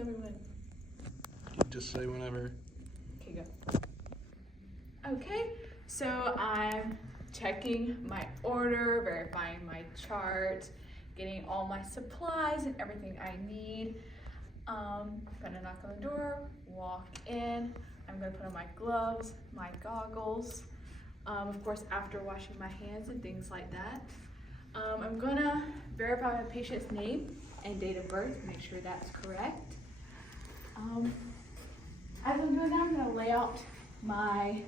Tell me when. Just say whenever. Okay, go. Okay, so I'm checking my order, verifying my chart, getting all my supplies and everything I need. I'm gonna knock on the door, walk in. I'm gonna put on my gloves, my goggles. Of course, after washing my hands and things like that. I'm gonna verify my patient's name and date of birth, make sure that's correct. As I'm doing that, I'm gonna lay out my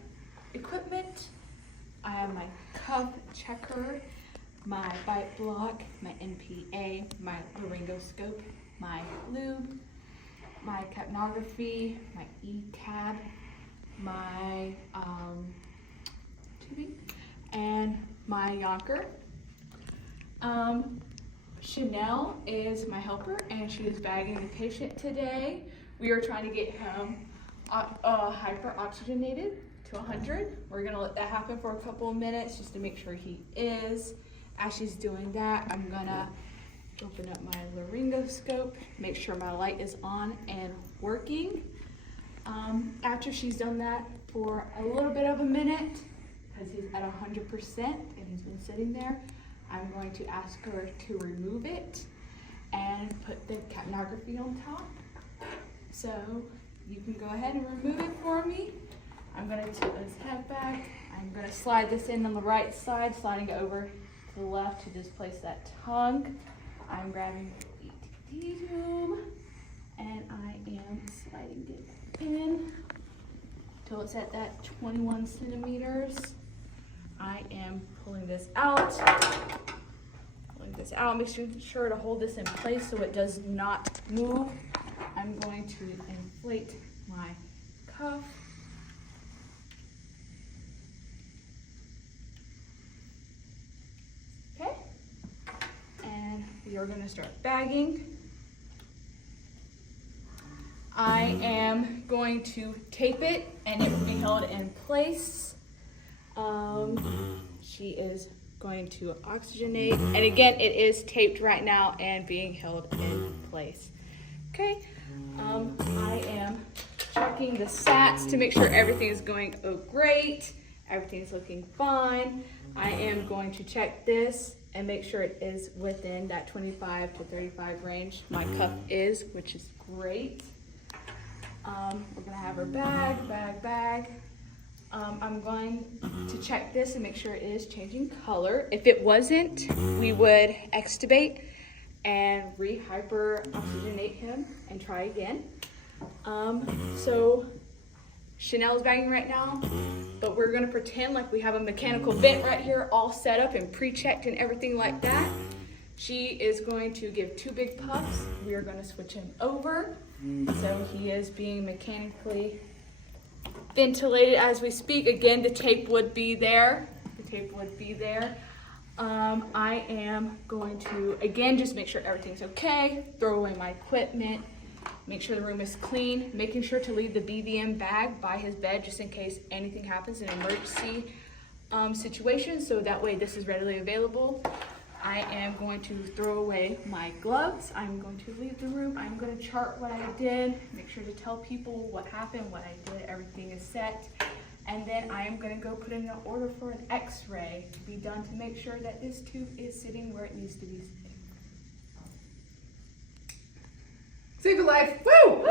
equipment. I have my cuff checker, my bite block, my NPA, my laryngoscope, my lube, my capnography, my E-tab, my tubing, and my Yonker. Chanel is my helper, and she is bagging the patient today. We are trying to get him hyper-oxygenated to 100. We're gonna let that happen for a couple of minutes just to make sure he is. As she's doing that, I'm gonna open up my laryngoscope, make sure my light is on and working. After she's done that for a little bit of a minute, because he's at 100% and he's been sitting there, I'm going to ask her to remove it and put the capnography on top. So you can go ahead and remove it for me. I'm gonna tilt his head back. I'm gonna slide this in on the right side, sliding it over to the left to displace that tongue. I'm grabbing the ETT tube and I am sliding it in till it's at that 21 centimeters. I am pulling this out, making sure to hold this in place so it does not move. I'm going to inflate my cuff. Okay, and we are going to start bagging. I am going to tape it and it will be held in place. She is going to oxygenate, and again, it is taped right now and being held in place. Okay, I am checking the SATs to make sure everything is going great, everything's looking fine. I am going to check this and make sure it is within that 25 to 35 range. My cuff is, which is great. We're gonna have her bag. I'm going to check this and make sure it is changing color. If it wasn't, we would extubate and re-hyperoxygenate him and try again. So Chanel's bagging right now, but we're gonna pretend like we have a mechanical vent right here all set up and pre-checked and everything like that. She is going to give 2 big puffs. We are gonna switch him over. So he is being mechanically ventilated as we speak. Again, the tape would be there. I am going to, again, just make sure everything's okay, throw away my equipment, make sure the room is clean, making sure to leave the BVM bag by his bed just in case anything happens in an emergency situation, so that way this is readily available. I am going to throw away my gloves. I'm going to leave the room. I'm going to chart what I did, make sure to tell people what happened, what I did, everything is set. And then I am going to go put in an order for an x-ray to be done to make sure that this tube is sitting where it needs to be sitting. Save a life. Woo!